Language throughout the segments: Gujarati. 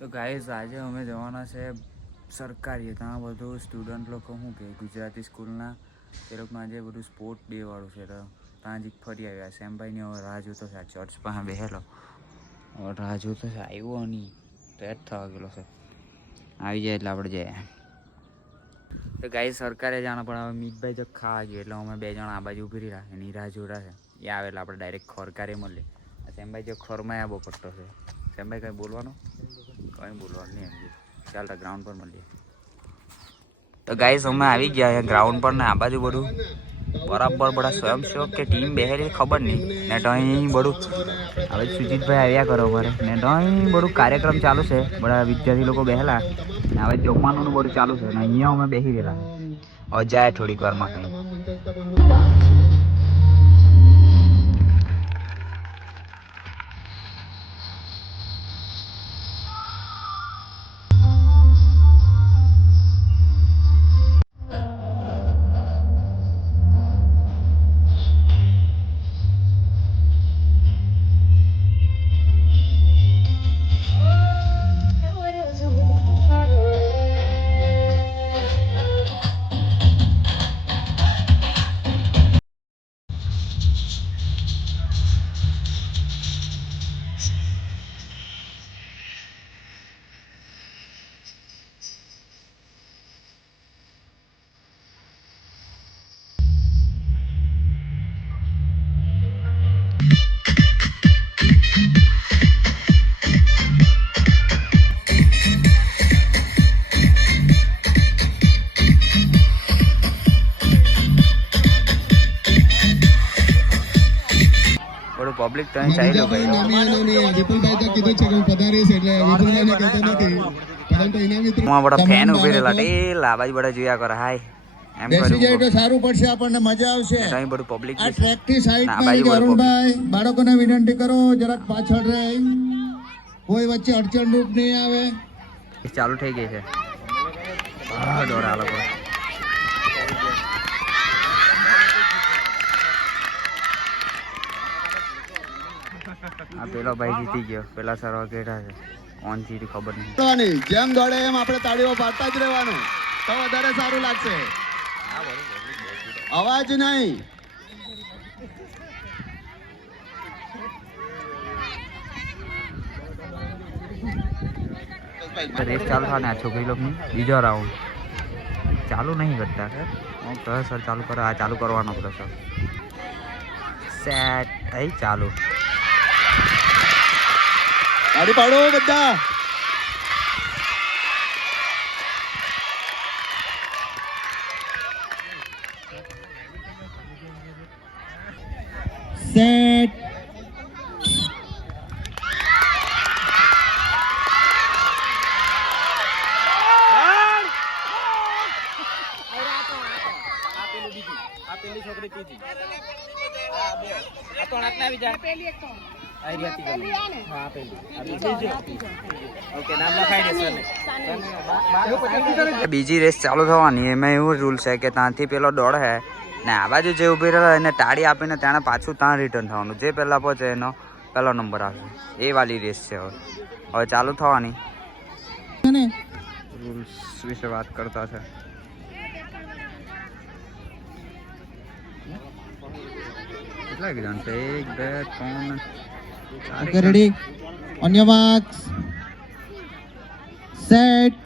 તો ગાઈસ આજે અમે જવાના છે સરકારી, ત્યાં બધું સ્ટુડન્ટ લોકો શું કે ગુજરાતી સ્કૂલના એ લોકોનું આજે બધું સ્પોર્ટ ડે વાળું છે. તો ત્યાં જ ફરી આવ્યા. સેમભાઈની હવે રાહ જોતો છે, આ ચર્ચ પાસે બેસેલો હવે રાહ જોતો છે. આવ્યો નહીં તો જ થવા ગયેલો છે. આવી જાય એટલે આપણે જઈએ. તો ગાઈસ સરકારે જાણે પણ હવે મીતભાઈ જો ખાવા ગયો એટલે અમે 2 જણા આ બાજુ ઉભી રહ્યા એની રાહ જોડા છે. એ આવે એટલે આપણે ડાયરેક્ટ ખોરકારે મળીએ. સેમભાઈ જો ખોરમાં બહુ પડતો છે. સેમભાઈ કંઈ બોલવાનું? કંઈ બોલવાનું નહીં એમ. ચાલ તો ગ્રાઉન્ડ પર મળીએ. તો ગાઈસ અમે આવી ગયા અહીંયા ગ્રાઉન્ડ પર ને આ બાજુ બધું બરાબર બધા સ્વયંસેવક કે ટીમ બેહેલી ખબર નહીં ને તો અહીં બધું હવે સુજીતભાઈ આવ્યા કરો અમારે ને તો અહીં બધું કાર્યક્રમ ચાલુ છે. બધા વિદ્યાર્થી લોકો બેહેલા ને હવે જમવાનું બધું ચાલુ છે ને અહીંયા અમે બેસી ગયેલા. હવે જાય થોડીક વારમાં કંઈ. પબ્લિક તો અહીં ચાલ્યો ભાઈ. વિપુલભાઈ તો કીધું છે કે હું પધારીશ એટલે વિપુલભાઈને કહેતો નથી, પરંતુ એના મિત્રો હું બડા ફેન ઉભી રહેલા ટેલા બાજુ બડા જોયા કરે. હાય એમ બેસી જાય તો સારું પડશે, આપણને મજા આવશે. અહીં બધું પબ્લિક આ ટ્રેક થી સાઈડ માં આવી અરુણભાઈ, બાળકોને વિનંતી કરો જરાક પાછળ રહે, કોઈ વચ્ચે અડચણરૂપ નહીં આવે. ચાલુ થઈ ગઈ છે. હા દોરા લોકો આ પેલો ભાઈ જીતી ગયો. પેલા સરવા કેટા છે ઓન થી ખબર નહીં. જેમ દોડે એમ આપણે તાળીઓ પાડતા જ રહેવાનું તો વધારે સારું લાગશે. અવાજ નહીં. રેસ ચાલુ થાય ને આ છોકરી લોકોની બીજો રાઉન્ડ ચાલુ નહીં કરતા સર ચાલુ કરો. આ ચાલુ કરવાનો પેલો સર સેટ અહીં ચાલુ. તાળી પાડો બધા. સેટ. બીજી રેસ ચાલુ થવાની એમાં એવું રૂલ છે કે ત્યાંથી પેલો દોડ હે ને આ બાજુ જે ઉભી રહેલા એને તાળી આપીને તેને પાછું ત્યાં રિટર્ન થવાનું. જે પહેલાં પહોંચે એનો પહેલો નંબર આવે. એ વાલી રેસ છે. હવે ચાલુ થવાની. રૂલ્સ વિશે વાત કરતા છે. કેટલા જણ છે? 1 2 3 Okay, ready? On your marks. Set.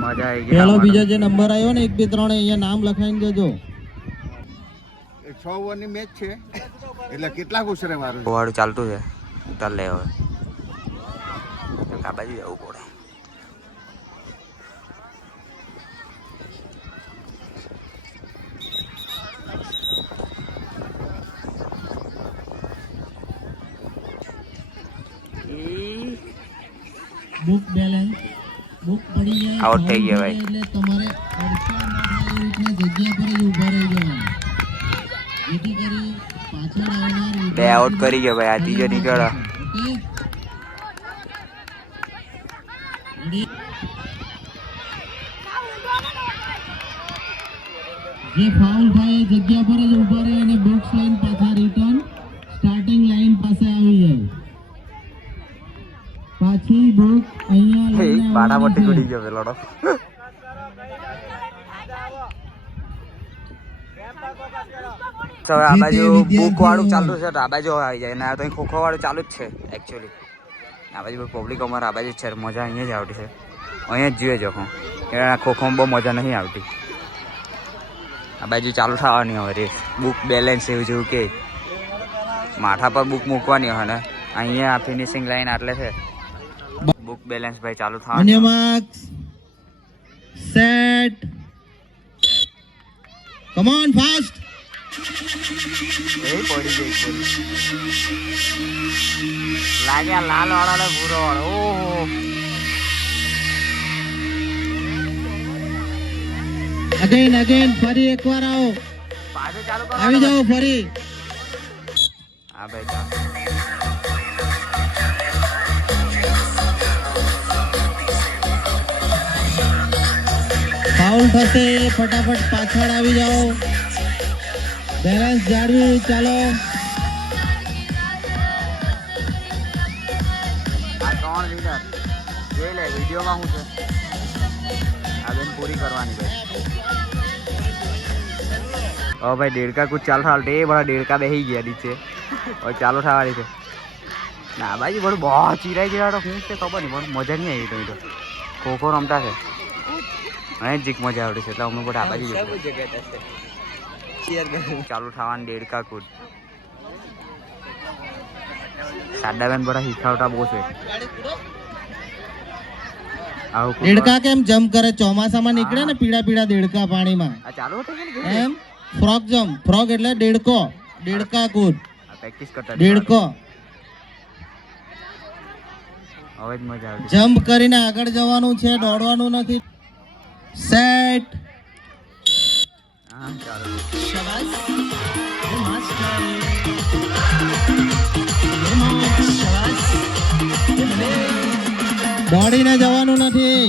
મજા આવી ગઈ. પેલો બીજો જે નંબર આવ્યો ને 1 2 3 અહીંયા નામ લખાઈને દેજો. 6 ઓવરની મેચ છે એટલે કેટલા ઉછરે મારું વાળું ચાલતું છે. ચાલ લે હવે બાજુ જવું પડે. બુક બેલેન્સ બુક પડી જાય આઉટ થઈ ગયા ભાઈ. એટલે તમારે અડચણ ના થાય એ રીતના જગ્યા પર જ ઊભા રહી જવાનું, જેથી કરી પાછળ આવનાર 2 આઉટ કરી ગયો ભાઈ. આ ત્રીજો નીકળ્યો. Okay ready. જે ફાઉલ થાય એ જગ્યા પર જ ઊભા રહે અને બોક્સ લાઈન પાછા રિટર્ન સ્ટાર્ટિંગ લાઈન પાસે આવી જાય. પાછી બુક અહીંયા લઈને બાડા પટ્ટી આવવાની કુડી છે. ગયો પેલો. તો આ બાજુ બુક વાળું ચાલુ છે તો આ બાજુ આવી જાય. ને આ તો ખોખો વાળું ચાલુ જ છે એકચ્યુઅલી. આ બાજુ પબ્લિક અમારે આ બાજુ છે. મજા અહીંયા જ આવતી છે. અહીંયા જ જોઈએ જો હું કે ખોખોમાં બહુ મજા નહીં આવતી. આ બાજુ ચાલુ થવાની હવે રેસ. બુક બેલેન્સ એવું જેવું કે માથા પર બુક મૂકવાની હોય ને અહીંયા આ ફિનિશિંગ લાઈન આટલે છે. બુક બેલેન્સ ભાઈ ચાલુ થવાનું. અન્ય marks set come on fast. એ પડી ગઈ લાગ્યા લાલ વાળા ને ભૂરો વાળો. ઓહો અગેન ફરી એકવાર આવો, પાછું ચાલુ કરો. આવી જાઓ ફરી. હા ભાઈ ચાલો. ફાઉલ થશે, ફટાફટ પાછળ આવી જાઓ, બેલેન્સ જાળવી. ચાલો આ 3 લીટર જોઈ લે વિડીયોમાં શું છે. આ બેન પૂરી કરવાની ભાઈ. ઓ ભાઈ દેડકા કુછ ચાલુ થવા એ બડા દેડકા બેસી ગયા નીચે. હવે ચાલુ થવાની છે. ના બાજુ બધું બહુ ચીરાઈ ગયા તો શું છે ખબર નહીં. પણ મજા નહીં આવી તો ખોખો રમતા છે. અહીં જીક મજા આવતી છે એટલે અમે બધા આ બાજુ ચાલુ થવાની દેડકા કૂદ. સાડા બેન બધા શીખાવતા બહુ છે. આવું કૂદવા- દેડકા કેમ જમ્પ કરે? ચોમાસામાં નીકળે ને પીળા પીળા દેડકા પાણીમાં, આ ચાલુ હતું કે એમ ફ્રોગ જમ્પ. ફ્રોગ એટલે દેડકો, દેડકા કૂદ, પ્રેક્ટિસ કરતા દેડકો. હવે જ મજા આવતી. જમ્પ કરીને આગળ જવાનું છે, દોડવાનું નથી. સેટ હા ચાલો. દોડીને જવાનું નથી,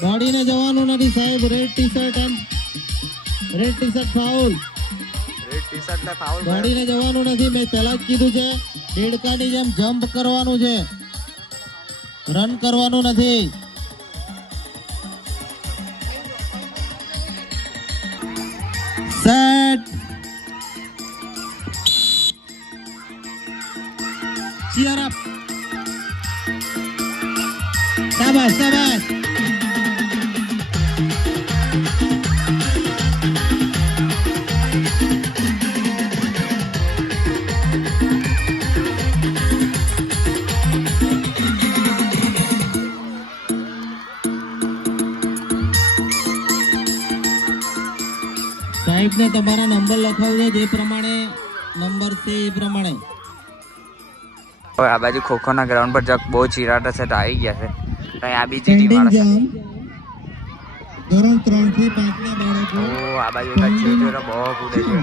દોડીને જવાનું નથી સાહેબ. Red T shirt and red T shirt foul. Red T shirt ને ફાઉલ દોડીને જવાનું નથી. મેં પહેલા જ કીધું છે દેડકાની જેમ જમ્પ કરવાનું છે, રન કરવાનું નથી. Set cheer up. શાબાશ શાબાશ. સાહેબને તમારા નંબર લખાવજો, જે પ્રમાણે નંબર છે એ પ્રમાણે. હવે આ બાજુ ખોખોના ગ્રાઉન્ડ પર જક બહુ ચીરાટા છે તો આવી ગયા છે. તો આ બીજી ટીમ વાળા છે. ધોરણ 3 થી 5 ના બાળકો. ઓ આ બાજુ એક ચીજો બહુ કૂદે છે.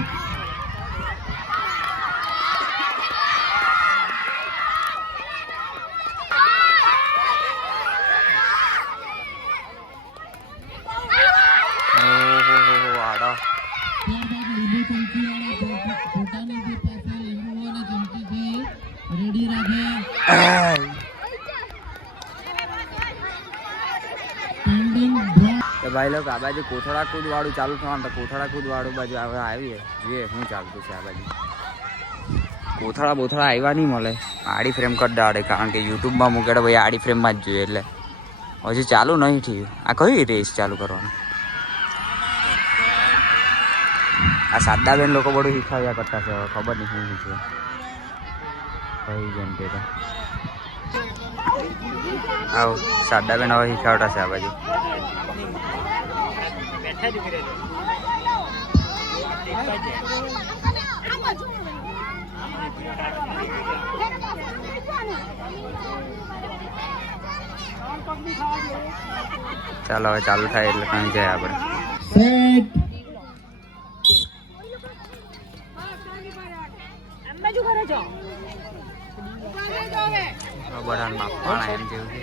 ઓહો આડા ત્યારબાદ લીંબુ ચમચીવાળા પોતાની જે પાસે લીંબુ અને ચમચી છે રેડી રાખે. Pending draw. તો ભાઈ લોકો આ બાજુ કોથળા કૂદ વાળું ચાલુ થવાનું તો કોથળા કૂદ વાળું બાજુ હવે આવીએ જોઈએ શું ચાલતું છે. આ બાજુ કોથળા બોથળા આવ્યા નહીં મળે. આડી ફ્રેમ કરી દાડે કારણ કે યુટ્યુબમાં મૂકે તો ભાઈ આડી ફ્રેમમાં જ જોઈએ. એટલે હજી ચાલુ નહીં થયું. આ કઈ રેસ ચાલુ કરવાનું? આ સાદા બેન લોકો બધું શીખાવ્યા કરતા છે. હવે ખબર નહીં શું છે ભાઈ જેમ કે આવો સાડા બેન હવે શીખવાડતા છે આ બાજુ. ચાલો હવે ચાલુ થાય એટલે કઈ જાય આપણે. સેટ બધામાં પાણા એમ જેવું છે.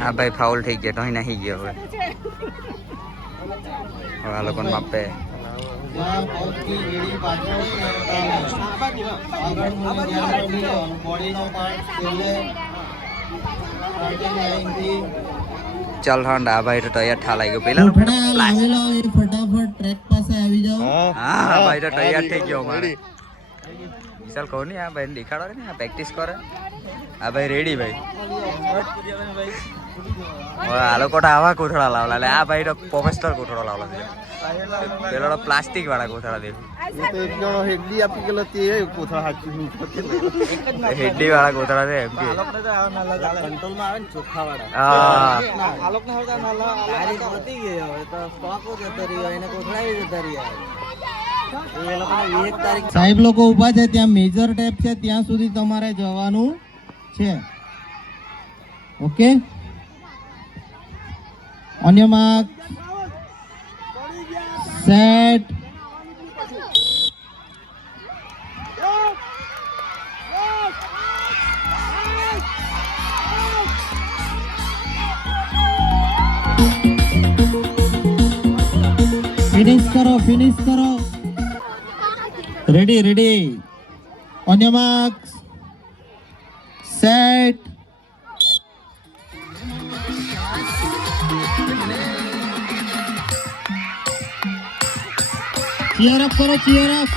હા ભાઈ ફાઉલ થઈ ગયા તો અહીં નહીં ગયો હવે. હવે આ લોકોને માપે. જ્યાં પગની એડી પાછળ આગળનું ધ્યાન રાખી લેવાનું. બોડીનો પાર્ટ છેલ્લે સ્ટાર્ટિંગ લાઈનથી ચાલ ઠંડા આ ભાઈ તો તૈયાર થા લાગ્યો પેલા. ઉઠડા લાવેલા એ ફટાફટ ટ્રેક પાસે આવી જાઓ. હા ભાઈ તો તૈયાર થઈ ગયો મારે. વિશાલ કહો ને આ ભાઈ દેખાડો ને આ પ્રેક્ટિસ કરે. આ ભાઈ રેડી ભાઈ. આ લોકો તો આવા કોથળા લાવલા લે. આ ભાઈ તો પ્રોફેશનલ કોથળો લાવલા છે. પેલો તો પ્લાસ્ટિક વાળા કોથળા દે. હેડડી વાળા કોથળા છે એમ કે. સાહેબ લોકો ઉભા છે ત્યાં મેજર ટેપ છે ત્યાં સુધી તમારે જવાનું છે. ઓકે અન્ય માર્ક સેટ ફિનિશ કરો રેડી અન્ય માર્ક સેટ cheer up करो cheer up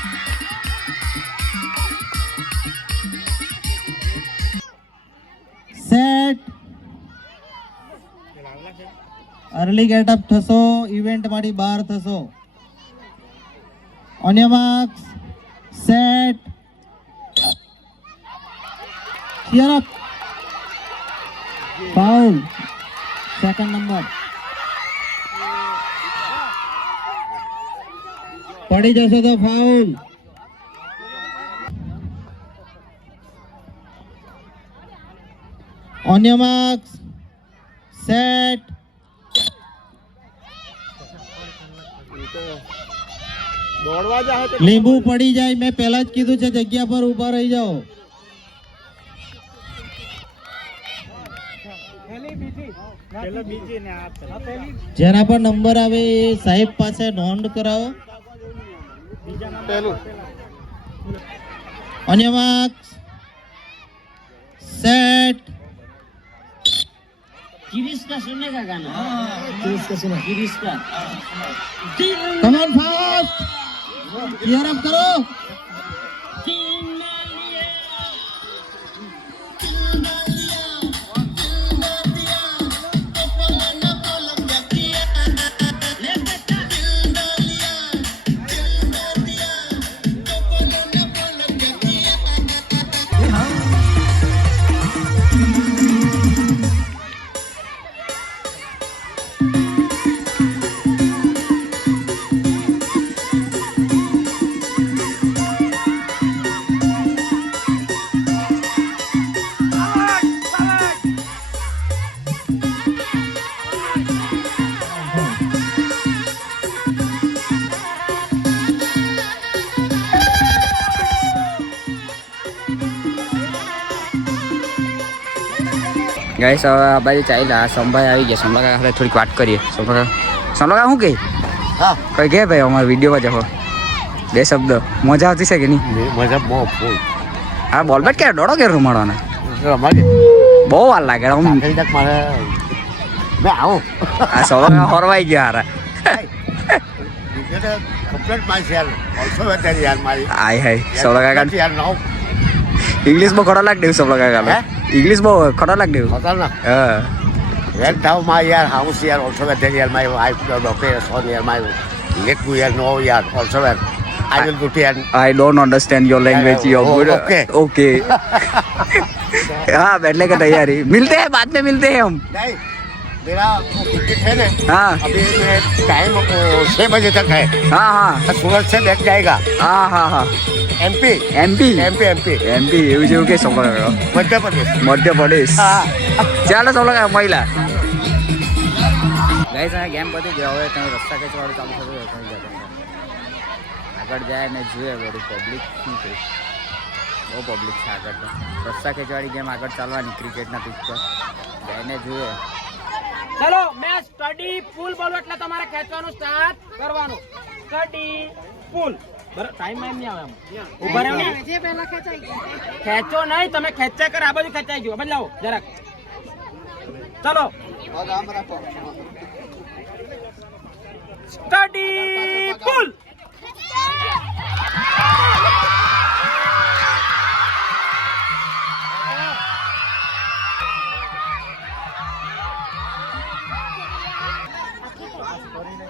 set early get up થશો ઇવેન્ટ માંથી બહાર થશો અન્ય marks set cheer up foul second number પડી જશે તો ફાઉલ. અન્ય માર્ક્સ સેટ લીંબુ પડી જાય મેં પહેલા જ કીધું છે જગ્યા પર ઉભા રહી જાઓ. જેના પર નંબર આવે એ સાહેબ પાસે નોંધ કરાવો. અન્ય માર્ક્સ सेट गिरीश का सुनने का गाना गिरीश का सुना गिरीश का come on fast clear up करो ગાઈસ હવે આ બાજુ ચાલ્યા સંભાઈ આવી ગયા. સમલા કાકા સાથે થોડીક વાત કરીએ. સમલા કાકા શું કહે? હા કઈ કે ભાઈ અમારા વિડીયોમાં જવો બે શબ્દ મજા આવતી છે કે નહીં? મજા બહુ હા બોલ બેટ કે દોડો કે રમાડવાના બહુ વાર લાગે. હું મારે મેં આવું આ સમલા હરવાઈ ગયા હારા. કમ્પ્લેટ મારી યાર ઓલસો વેટરી યાર મારી આય હાય સમલા કાકા યાર નો ઇંગ્લિશ બહુ ખોટા લાગ દેવું. સમલા કાકા ઇંગ્લિશ બહુ ખોટા લાગ દેવું. પતા ના હા રેડ ડાઉન માય યાર હાઉસ યાર ઓલસો વેટરી યાર માય આઈ ડોક્ટર સોન યાર my Let go here, no here. Also, I will go to here. I don't understand your language. You're Oh, good. okay. Okay. हाँ बैठने का तैयारी मिलते हैं बाद में मिलते हैं हम नहीं, मेरा वो टिकट है ना, हाँ अभी टाइम 6 बजे तक है। हाँ हाँ तो सूरत से बैठ जाएगा हाँ हाँ हाँ MP MP MP MP MP એવું જેવું કે સૌ લોકો मध्य प्रदेश। મધ્યપ્રદેશ हाँ ચાલો સૌ લોકો મહિલા ગાઈસ આ ગેમ પતી ગયો હવે તમે રસ્તા ખેંચવાનું ચાલુ થયું કઈ જતા આગળ જાય ને જોઈએ બધું પબ્લિક શું છે બહુ પબ્લિક છે આગળ તો રસ્તા ખેંચવાળી ગેમ આગળ ચાલવાની ક્રિકેટના પિચ પર જઈને જોઈએ ચલો મેં સ્ટડી ફૂલ બોલું એટલે તમારે ખેંચવાનું સ્ટાર્ટ કરવાનું સ્ટડી ફૂલ ટાઈમ નહીં આવે આમ ઉભા રહો ને ખેંચો નહીં તમે ખેંચ્યા કર આ બાજુ ખેંચાઈ ગયો બદલાવો જરાક ચલો સ્ટડી ફૂલ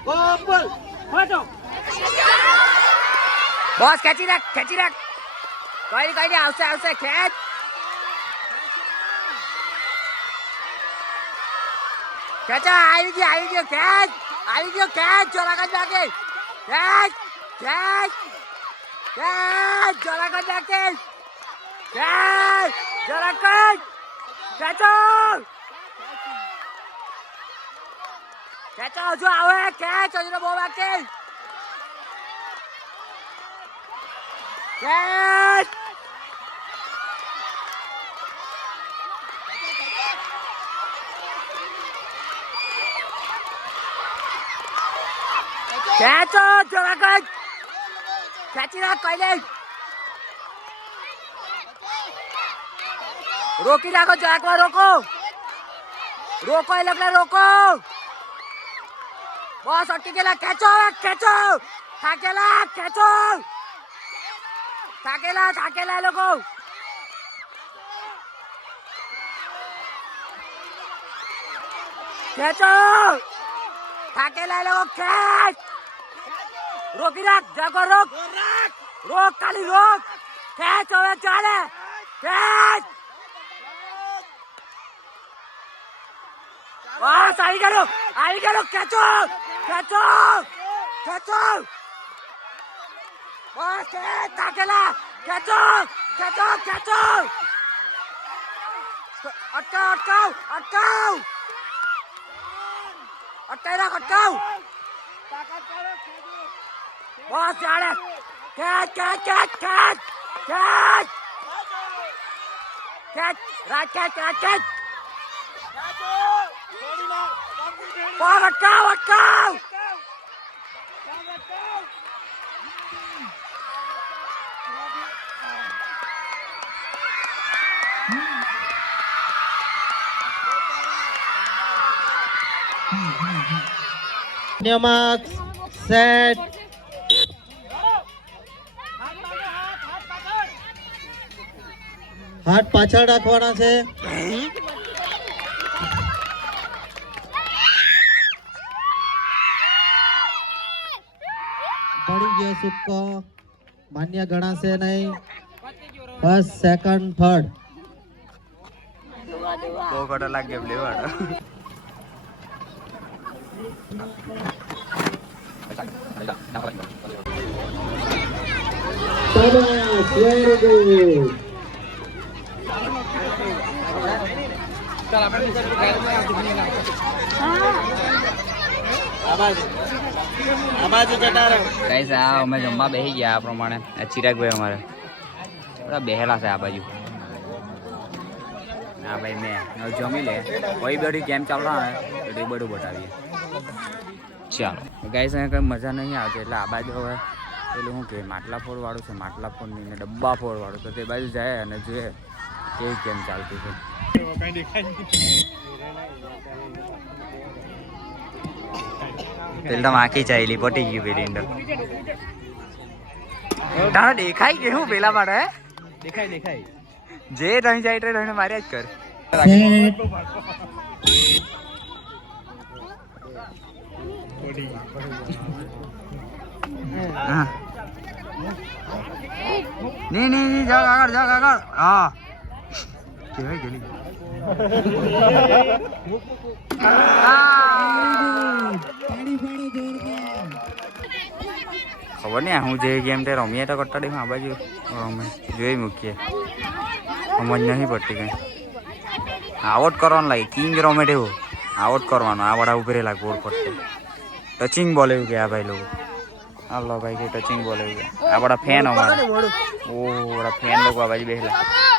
બોલ ફોટો બોસ ખેંચી રાખ કઈ નહીં આવશે આવશે ખેંચ ખેંચો આવી ગયો ખેંચ જોરાગઢ નાખે ખેંચ જોરાગઢ નાખે ખેંચ જોરાગઢ ખેંચો હજુ આવે ખેંચ હજુ બહુ બાકી ખેંચ ખેંચો જોરાગઢ ખેંચી રાખ કઈ નહીં રોકી રાખો જરાકમાં રોકો એ લોકો રોકો બસ અટકી ગયેલા ખેંચો થાકેલા એ લોકો ખેંચો થાકેલા એ લોકો ખેંચ રોકી રાખ જાગો રોક ખાલી રોક ખેંચ હવે ચાલે ખેંચ બસ આવી ગયો ખેંચો બસ ખેંચ થાકેલા ખેંચો અટકાવ અટકાઈ રાખ બસ ચાલે ખેંચ પગ અટકાવ નિયમક સેટ હાથ પાછળ રાખવાના છે પડી ગયો સુક્કો માન્ય ગણાશે નહીં ફર્સ્ટ સેકન્ડ થર્ડ બહુ ખતરનાક ગેમ લેવાડો ગાઈસ આ અમે જમવા બેસી ગયા આ પ્રમાણે આ ચિરાગભાઈ અમારે બધા બેહેલા છે આ બાજુ હા ભાઈ મેં હવે જમી લે કોઈ બધી ગેમ ચાલવા આવે તો એ બધું બતાવીએ ચાલો ગાઈસ અહીંયા કંઈ મજા નહીં આવતી એટલે આ બાજુ હવે પેલું શું કે માટલા ફોડ વાળું છે માટલા ફોડની ને ડબ્બા ફોડ વાળું તો તે બાજુ જાય અને જોઈએ કેવી ગેમ ચાલતી છે પેલા આખી ચાલી પટી ગયું પેલી અંદર તારા દેખાય કે હું પેલા માટે દેખાય જે રહી જાય એટલે રહીને માર્યા જ કર હા નહીં જાગ આગળ હા કેવાય ગયેલી ખબર નહીં હું જે ગેમ તે રમીએ તો કરતા દે આ બાજુ રમે જોઈ મૂકીએ સમજ નહીં પડતી કઈ આઉટ કરવાનું લાગે કિંગ રમે એવું આઉટ કરવાનું આ બધા ઉભી રહેલા ગોળ પડતે ટચિંગ બોલ એવું કે આ ભાઈ લોકો હાલો ભાઈ કે ટચિંગ બોલ એવું કે આ બધા ફેન અમારા ઓ બધા ફેન લોકો આ બાજુ બેસેલા